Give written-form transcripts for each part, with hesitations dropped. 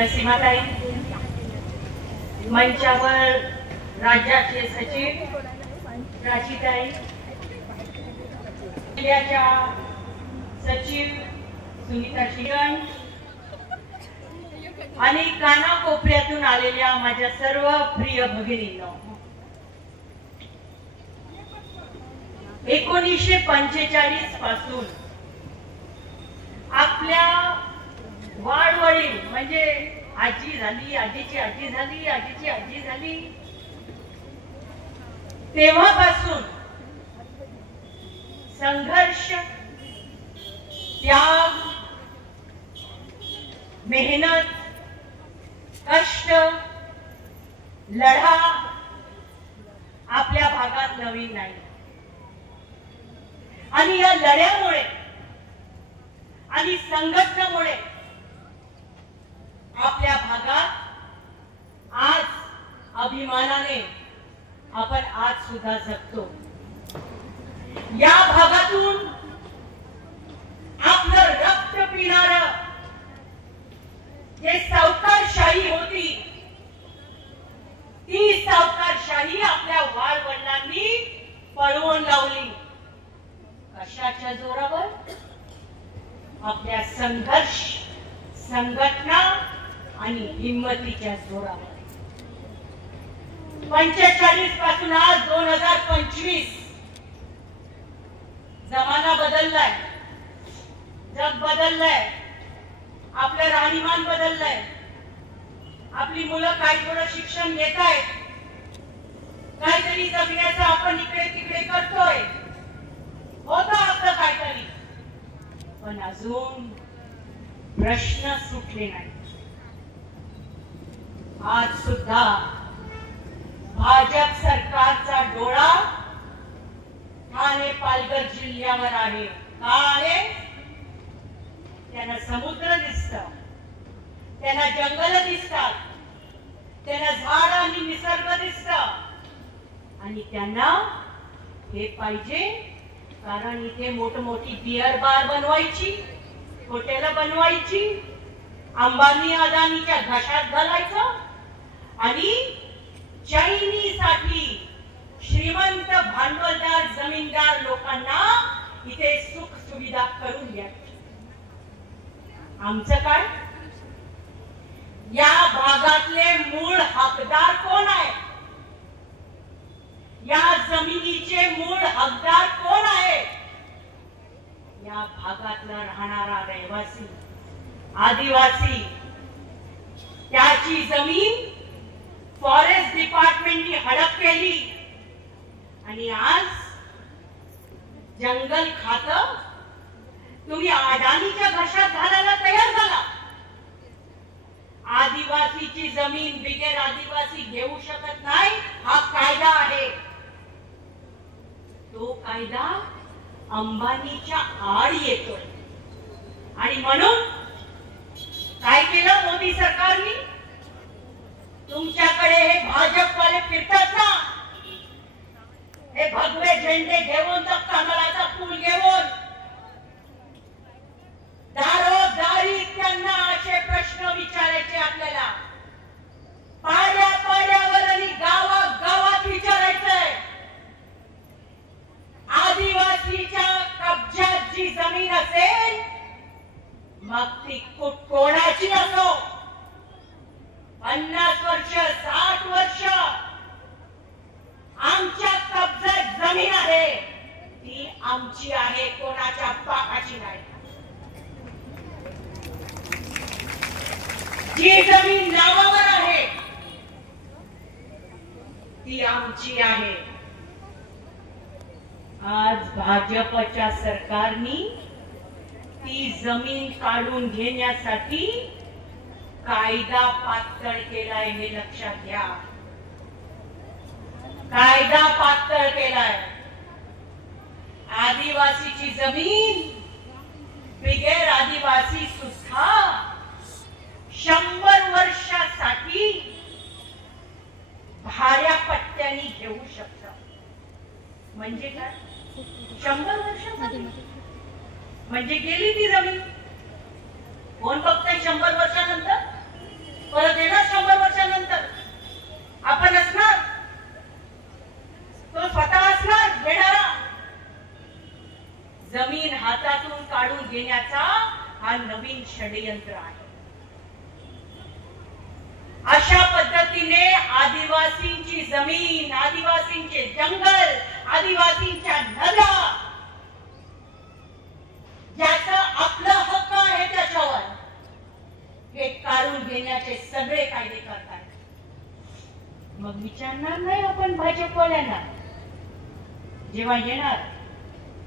नसीमाताई, मंचावर राज्याचे सचिव राशीताई, जिल्ह्याच्या सचिव सुनीता शिरण आणि कानाकोपऱ्यातून आलेल्या माझ्या सर्व प्रिय भगिनींनो, 1945 पासून आपल्या वाडवडील म्हणजे आजी झाली, आजीची आजी झाली, आजीची आजी झाली, तेव्हापासून संघर्ष, त्याग, मेहनत, कष्ट, लढा आपल्या भागात नवीन नाही. आणि या लढ्यामुळे आणि संघटनेमुळे आपल्या भागात आज अभिमानाने आपण आज सुद्धा जगतो. या भागातून आपलं रक्त पिणारं जे सावकारशाही होती, ती सावकारशाही आपल्या वाडवडिलांनी पळवून लावली. कशाच्या जोरावर? आपल्या संघर्ष, संघटना आणि हिम्मतीच्या जोरावर. 45 पासून आज 2025 जमाना बदललाय, जग बदललंय, आपलं राहणीमान बदललंय. आपली मुलं काही थोडं शिक्षण घेत आहेत, काहीतरी जगण्याचं आपण इकडे तिकडे करतोय, होतं आपलं काहीतरी, पण अजून प्रश्न सुटले नाही. आज सुद्धा भाजप सरकारचा डोळा ठाणे पालघर जिल्ह्यावर आहे. का आहे? त्यांना समुद्र दिसतं, त्यांना जंगल दिसतात, त्यांना झाड आणि निसर्ग दिसतं, आणि त्यांना हे पाहिजे कारण इथे मोठमोठी बियर बार बनवायची, हॉटेल बनवायची, अंबानी अदानीच्या घशात घालायचं आणि चैनीसाठी श्रीमंत भांडवलदार जमीनदार लोकांना इथे सुख सुविधा करून द्यायची. आमचं काय? या भागातले मूळ हकदार कोण आहे? या जमिनीचे मूळ हकदार कोण आहे? या भागातला राहणारा रहिवासी, आदिवासी. त्याची जमीन फॉरेस्ट डिपार्टमेंटने हडप केली आणि आज जंगल खातं तुम्ही अडाणीच्या घशात घालायला तयार झाला. आदिवासीची जमीन बिगर आदिवासी घेऊ शकत नाही, हा कायदा आहे. तो कायदा अंबानीच्या आड येतोय आणि म्हणून काय केलं मोदी सरकारने? तुमच्याकडे हे भाजपवाले फिरतात ना, हे भगवे झेंडे घेऊन, कमळाचा फूल घेऊन, दारोदारी त्यांना असे प्रश्न विचारायचे आपल्याला. पाड्या पाड्यावर आणि गावागावात विचारायचंय. आदिवासीच्या कब्जात जी जमीन असेल, मग ती कोणाची असो, 50 वर्ष 60 वर्ष आमच्या कब्जात जमीन आहे, ती आमची आहे, कोणाच्या बापाची नाही. जी जमीन नावावर आहे ती आमची आहे. आज भाजपच्या सरकारने ती जमीन काढून घेण्यासाठी कायदा पातळ केलाय, हे लक्षात घ्या. कायदा पातळ केलाय. आदिवासीची जमीन बिगर आदिवासी सुद्धा 100 वर्षासाठी भाड्या पट्ट्याने घेऊ शकतात. म्हणजे काय? 100 वर्षासाठी म्हणजे गेली ती जमीन. कोण बघतंय 100 वर्षानंतर? षडयंत्र आहे. अशा पद्धतीने आदिवासींची जमीन, आदिवासींचे जंगल, आदिवासींच्या नद्या, ज्याचा आपला हक्क आहे त्याच्यावर, हे काढून घेण्याचे सगळे कायदे करतात. मग विचारणार नाही आपण भाजपवाल्यांना, जेव्हा येणार,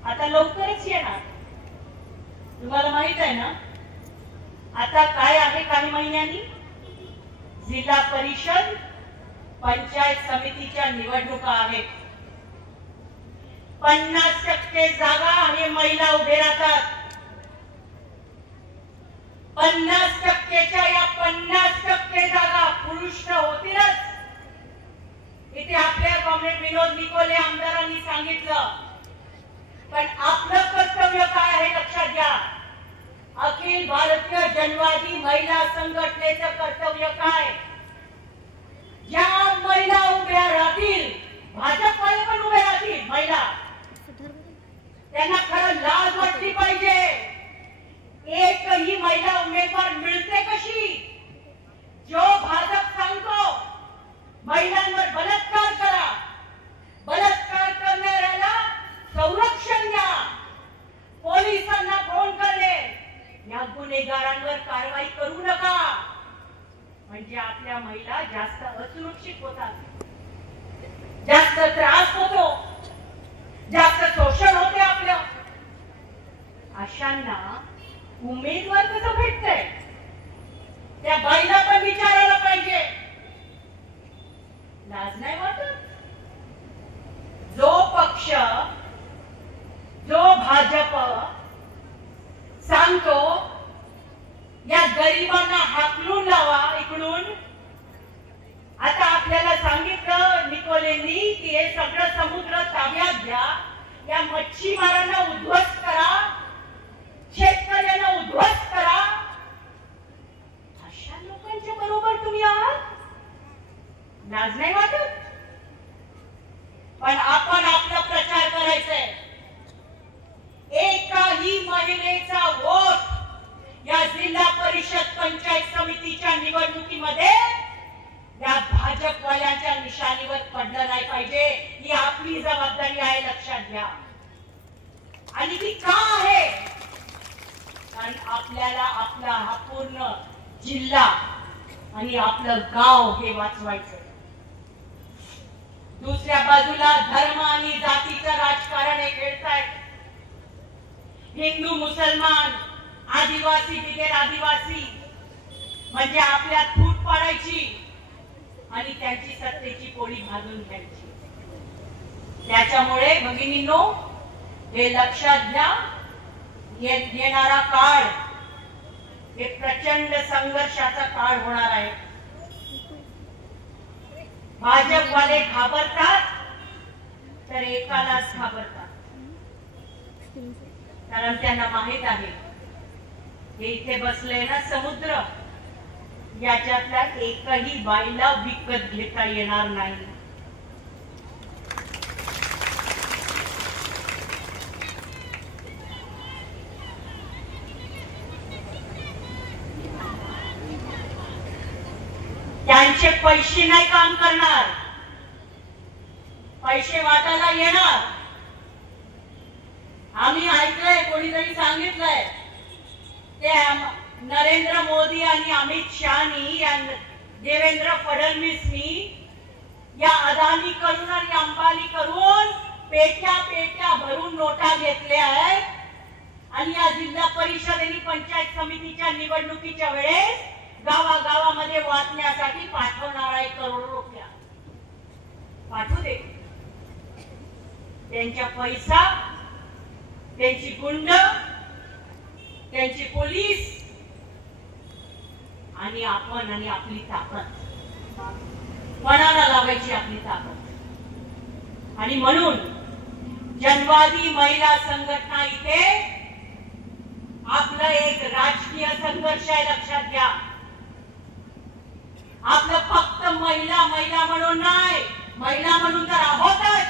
आता लवकरच येणार. तुम्हाला माहित आहे ना आता काय आहे? काही महिन्यांनी जिल्हा परिषद, पंचायत समितीच्या निवडणुका आहेत. 50% जागा आणि महिला उभे राहतात. 50%च्या या 50% जागा पुरुष होतीलच. इथे आपल्या कॉम्रेड विनोद निकोले आमदारांनी सांगितलं. पण आपलं कर्तव्य काय आहे लक्षात घ्या. अखिल भारतीय जनवादी महिला संघटनेचं कर्तव्य काय? ज्या महिला उभ्या राहतील, भाजपवाले पण उभे राहतील महिला, त्यांना खरं लाज वाटली पाहिजे. एकही महिला उमेदवार मिळते कशी? जो भाजप सांगतो महिलांवर बलात्कार करा, बलात्कार करणाऱ्याला संरक्षण द्या, पोलिसांना फोन करणे, या गुन्हेगारांवर कारवाई करू नका, म्हणजे आपल्या महिला जास्त असुरक्षित होतात, जास्त त्रास होतो, जास्त शोषण होते आपल्या. अशांना उमेदवार कसं भेटतंय? त्या बाईला पण विचारायला पाहिजे. लाज नाही वाटत? जो पक्ष, जो भाजप सांगतो या गरिबांना हाकलून लावा इकडून, आता आपल्याला सांगितलं निकोलेंनी की हे सगळं समुद्र ताब्यात घ्या, या मच्छीमारांना उद्ध्वस्त करा, शेतकऱ्यांना उद्ध्वस्त करा. अशा लोकांच्या बरोबर तुम्ही आहात? लाज नाही वाटत? पण आपण आपला प्रचार करायचंय. एकाही महिलेचा वोट या जिल्हा परिषद, पंचायत समितीच्या निवडणुकीमध्ये या भाजपवाल्यांच्या निशाणीवर पडलं नाही पाहिजे. ही आपली जबाबदारी आहे, लक्षात घ्या. आणि ती का आहे? कारण आपल्याला आपला हा पूर्ण जिल्हा आणि आपलं गाव हे वाचवायचं. दुसऱ्या बाजूला धर्म आणि जातीचं राजकारण हे खेळतायत. हिंदू, मुसलमान, आदिवासी बिगर आदिवासी म्हणजे आपल्यात फूट पाडायची आणि त्यांची सत्तेची पोळी भाजून घ्यायची. त्याच्यामुळे भगिनींनो, हे लक्षात घ्या, येणारा काळ हे प्रचंड संघर्षाचा काळ होणार आहे. भाजपवाले घाबरतात तर एकालाच घाबरतात, कारण त्यांना माहित आहे हे इथे बसले ना समुद्र, याच्यातल्या एकही बाईला विकत घेता येणार नाही. त्यांचे पैसे नाही काम करणार, पैसे वाटायला येणार. आम्ही ऐकलंय, कोणीतरी सांगितलंय, ते नरेंद्र मोदी आणि अमित शहानी, देवेंद्र फडणवीसनी या अदानी करून आणि अंबानी करून पेट्या पेट्या भरून नोटा घेतल्या आहेत आणि या जिल्हा परिषद आणि पंचायत समितीच्या निवडणुकीच्या वेळेस गावागावामध्ये वाटण्यासाठी पाठवणार आहे करोडो रुपया. पाठवू दे. त्यांचा पैसा, त्यांची गुंड, त्यांची पोलीस आणि आपण आणि आपली ताकद पणाला लावायची आपली ताकद. आणि म्हणून जनवादी महिला संघटना इथे आपलं एक राजकीय संघर्ष आहे, लक्षात घ्या. आपलं फक्त महिला महिला म्हणून नाही, महिला म्हणून तर आहोतच,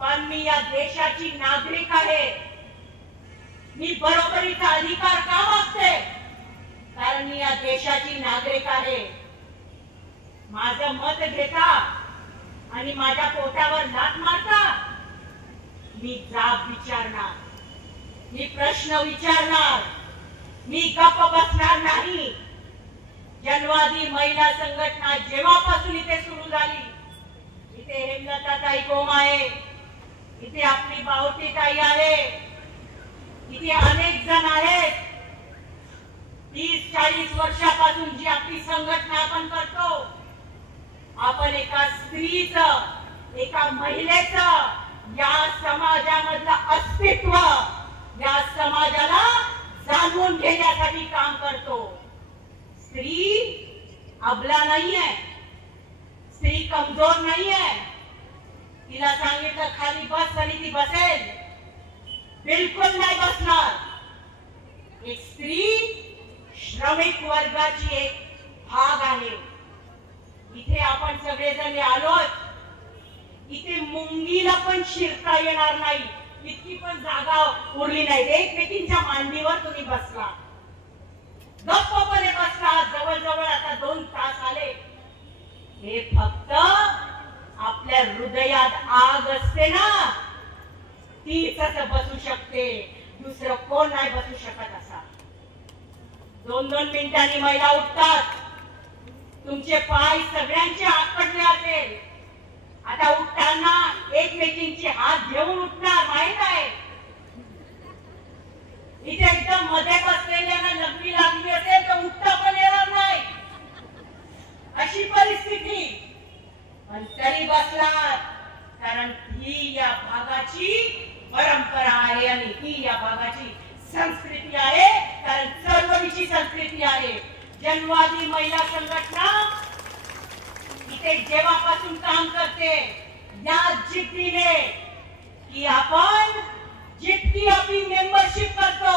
पण मी या देशाची नागरिक आहे. मी बरोबरीचा अधिकार का मागते? कारण मी या देशाची नागरिक आहे. माझं मत घेता आणि माझ्या पोटावर लाथ मारता. मी जाब विचारणार, मी प्रश्न विचारणार, मी गप्प बसणार नाही. जनवादी महिला संघटना जेव्हापासून इथे सुरू झाली, इथे हेमलताताई गोम आहे, इथे आपली बावटीताई आहे, इथे अनेक जण आहेत. 30-40 वर्षापासून जी आपली संघटना आपण करतो, आपण एका स्त्रीचं, एका महिलेचं या समाजामधलं अस्तित्व या समाजाला जाणून घेण्यासाठी काम करतो. स्त्री अबला नाहीये, स्त्री कमजोर नाहीये. तिला सांगितलं खाली बस आणि ती बसेल? बिलकुल नाही बसणार. एक स्त्री श्रमिक वर्गाची एक भाग आहे. इथे आपण सगळेजण आलोत, इथे मुंगीला पण शिरता येणार नाही, इतकी पण जागा उरली नाही. एकमेकींच्या मांडीवर तुम्ही बसला, गप्पपणे बसला. जवळजवळ आता 2 तास आले. हे फक्त आपल्या हृदयात आग असते ना, तीच असं बसू शकते, दुसरं कोण नाही बसू शकत. असा 2-2 मिनिटांनी महिला उठतात. तुमचे पाय सगळ्यांचे आकडले असेल. आता उठताना एकमेकींचे हात घेऊन उठणार, माहित आहे. इथे एकदम मध्ये बसलेल्यांना लंबी लागली असेल तर उठता पण येणार नाही, अशी परिस्थिती. पण तरी बसलात, कारण ही या भागाची परंपरा आहे आणि ही या भागाची संस्कृती आहे. कारण चळवळीची संस्कृती आहे. जनवादी महिला संघटना इथे जेव्हापासून काम करते, या जिद्दीने की आपण जितकी आपली मेंबरशिप करतो,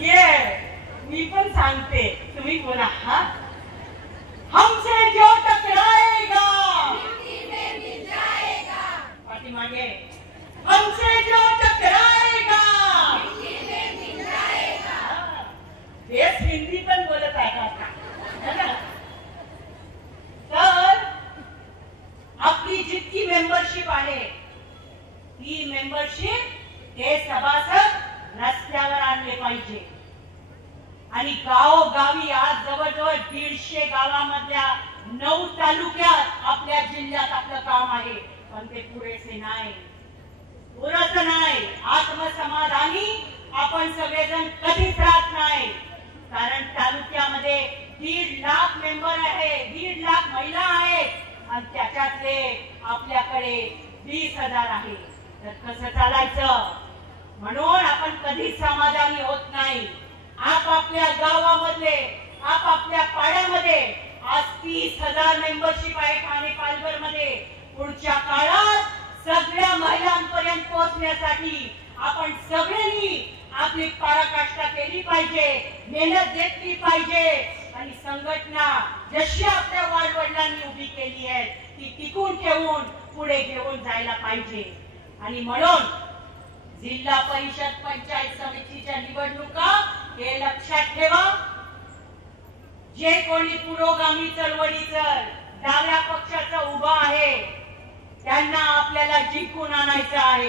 ये मी पण सांगते, तुम्ही बोला. हा, हमसे जो टकराएगा पाठीमागे, हमसे जो टकराएगा देश हिंदी पण बोलत आहे आता. तर आपली जितकी मेंबरशिप आहे, ती मेंबरशिप हे सभासद रस्त्यावर आणले पाहिजे. आणि गावोगावी आज जवळजवळ 150 गावामधल्या 9 तालुक्यात आपल्या जिल्ह्यात आपलं काम आहे. पण ते पुरेसे नाही, पुरेसं नाही. आत्मसमाधानी आपण सगळेजण कधीच राहत नाही. कारण तालुक्यामध्ये 1.5 लाख मेंबर आहे, 1.5 लाख महिला आहेत आणि त्याच्यातले आपल्याकडे 20,000 आहे. तर कसं चालायचं? म्हणून आपण कधीच समाधानी होत नाही. आपापल्या गावामध्ये, आपापल्या पाड्यामध्ये आज 30,000 मेंबरशिप आहे ठाणे पालघर मध्ये. पुढच्या काळात सगळ्या महिलांपर्यंत पोहोचण्यासाठी आपण सगळ्यांनी आपली पराकाष्ठा केली पाहिजे, मेहनत घेतली पाहिजे. आणि संघटना जशी आपल्या वाडवडिलांनी उभी केली आहे ती टिकून ठेवून पुढे घेऊन जायला पाहिजे. आणि म्हणून जिल्हा परिषद पंचायत समितीच्या निवडणुका हे लक्षात ठेवा. जे कोणी पुरोगामी चळवळीचं डाव्या पक्षाचं उभा आहे त्यांना आपल्याला जिंकून आणायचं आहे,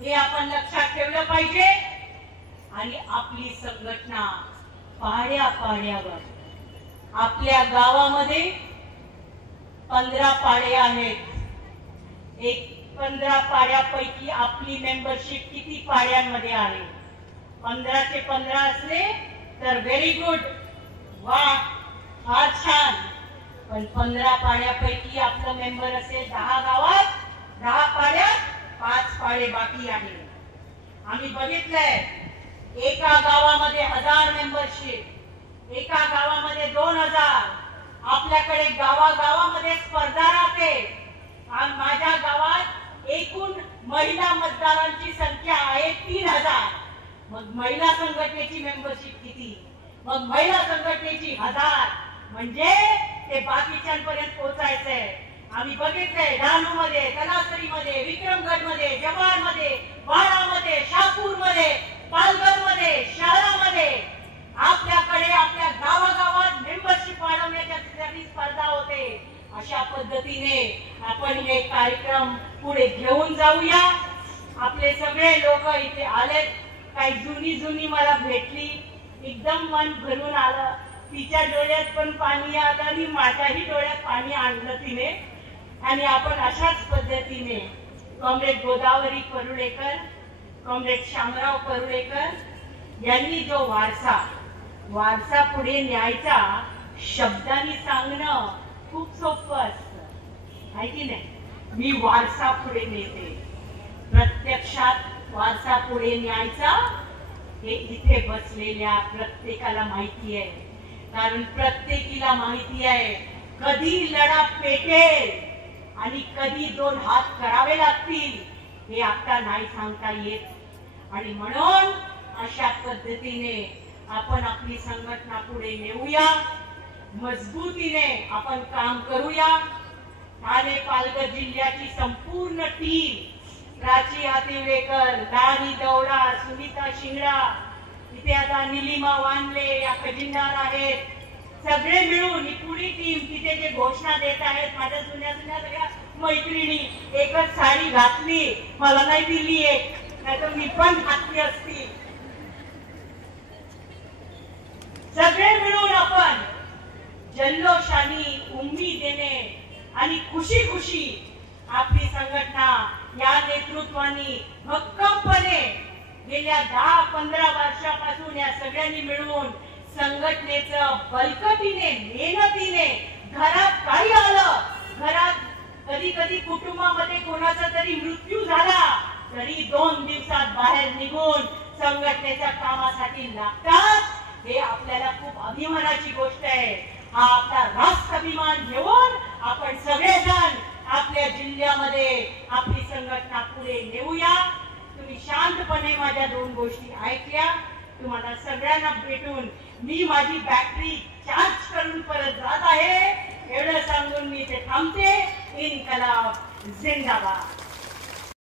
हे आपण लक्षात ठेवलं पाहिजे. आणि आपली संघटना पाड्या पाड्यावर, आपल्या गावामध्ये 15 पाडे आहेत. एक 15 पाड्यापैकी आपली मेंबरशिप किती पाड्यांमध्ये आहे? 15चे 15 असले तर व्हेरी गुड, वा, फार छान. पण 15 पाड्यापैकी आपलं मेंबर असेल 10 गावात, 10 पाड्यात 5 पाडे बाकी आहे. आम्ही बघितलंय एका गावामध्ये 1000 मेंबरशिप, एका गावामध्ये 2000. आपल्याकडे गावागावामध्ये स्पर्धा राहते. माझ्या गावात एकूण महिला मतदारांची संख्या आहे 3000. मग महिला संघटनेची मेंबरशिप किती? मग महिला संघटनेची 1000. म्हणजे ते बाकीच्यांपर्यंत पोहोचायचंय. आम्ही बघितलंय डहाणूमध्ये, तलासरीमध्ये, विक्रमगडमध्ये, जव्हारमध्ये, वाडामध्ये, शहापूरमध्ये, पालघरमध्ये, शहरामध्ये आपल्याकडे आपल्या गावागावात मेंबरशिप वाढवण्यासाठी स्पर्धा होते. अशा पद्धतीने आपण हे कार्यक्रम पुढे घेऊन जाऊया. आपले सगळे लोक इथे आलेत. काही जुनी मला भेटली, एकदम मन भरून आलं. तिच्या डोळ्यात पण पाणी आलं आणि माझ्याही डोळ्यात पाणी आणलं तिने. आणि आपण अशाच पद्धतीने कॉम्रेड गोदावरी परुळेकर, कॉम्रेड शामराव परुळेकर यांनी जो वारसा पुढे न्यायचा शब्दांनी सांगणं खूप सोपं असतं, आहे की नाही. मी वारसा पुढे नेते, प्रत्यक्षात वारसा पुढे न्यायचा हे इथे बसलेल्या प्रत्येकाला माहिती आहे. कारण प्रत्येकीला माहिती आहे कधी लढा पेटेल आणि कधी दोन हात करावे लागतील हे आता नाही सांगता येत. आणि म्हणून अशा पद्धतीने आपण आपली संघटना पुढे नेऊया, मजबूतीने आपण काम करूया. ठाणे पालघर जिल्ह्याची संपूर्ण टीम, प्राची हातीवेकर, लारी दौडा, सुनीता शिंगडा, इथे आता निलिमा वानले या खजिनदार आहेत, सगळे मिळून ही पुरी टीम तिथे जे घोषणा देत आहेत. माझ्या जुन्या सगळ्या मैत्रिणी एकच साडी घातली, मला नाही दिली एक, नाहीतर मी पण घातली असती. सगळे मिळून आपण जल्लोषाने, उम्मीदेने आणि खुशी आपली संघटना या नेतृत्वाने भक्कमपणे गेल्या 10-15 वर्षापासून या सगळ्यांनी मिळून संघटनेचं बलकटीने, मेहनतीने, घरात काही आलं, घरात कधी कुटुंबामध्ये कोणाचा तरी मृत्यू झाला तरी 2 दिवसात बाहेर निघून संघटनेच्या कामासाठी लागतात. हे आपल्याला खूप अभिमानाची गोष्ट आहे. हा आपला राष्ट्राभिमान घेऊन आपण सगळेजण आपल्या जिल्ह्यामध्ये आपली संघटना पुढे नेऊया. तुम्ही शांतपणे माझ्या 2 गोष्टी ऐकल्या. तुम्हाला सगळ्यांना भेटून मी माझी बॅटरी चार्ज करून परत जात आहे. एवढं सांगून मी ते थांबते. इन्कलाब जिंदाबाद.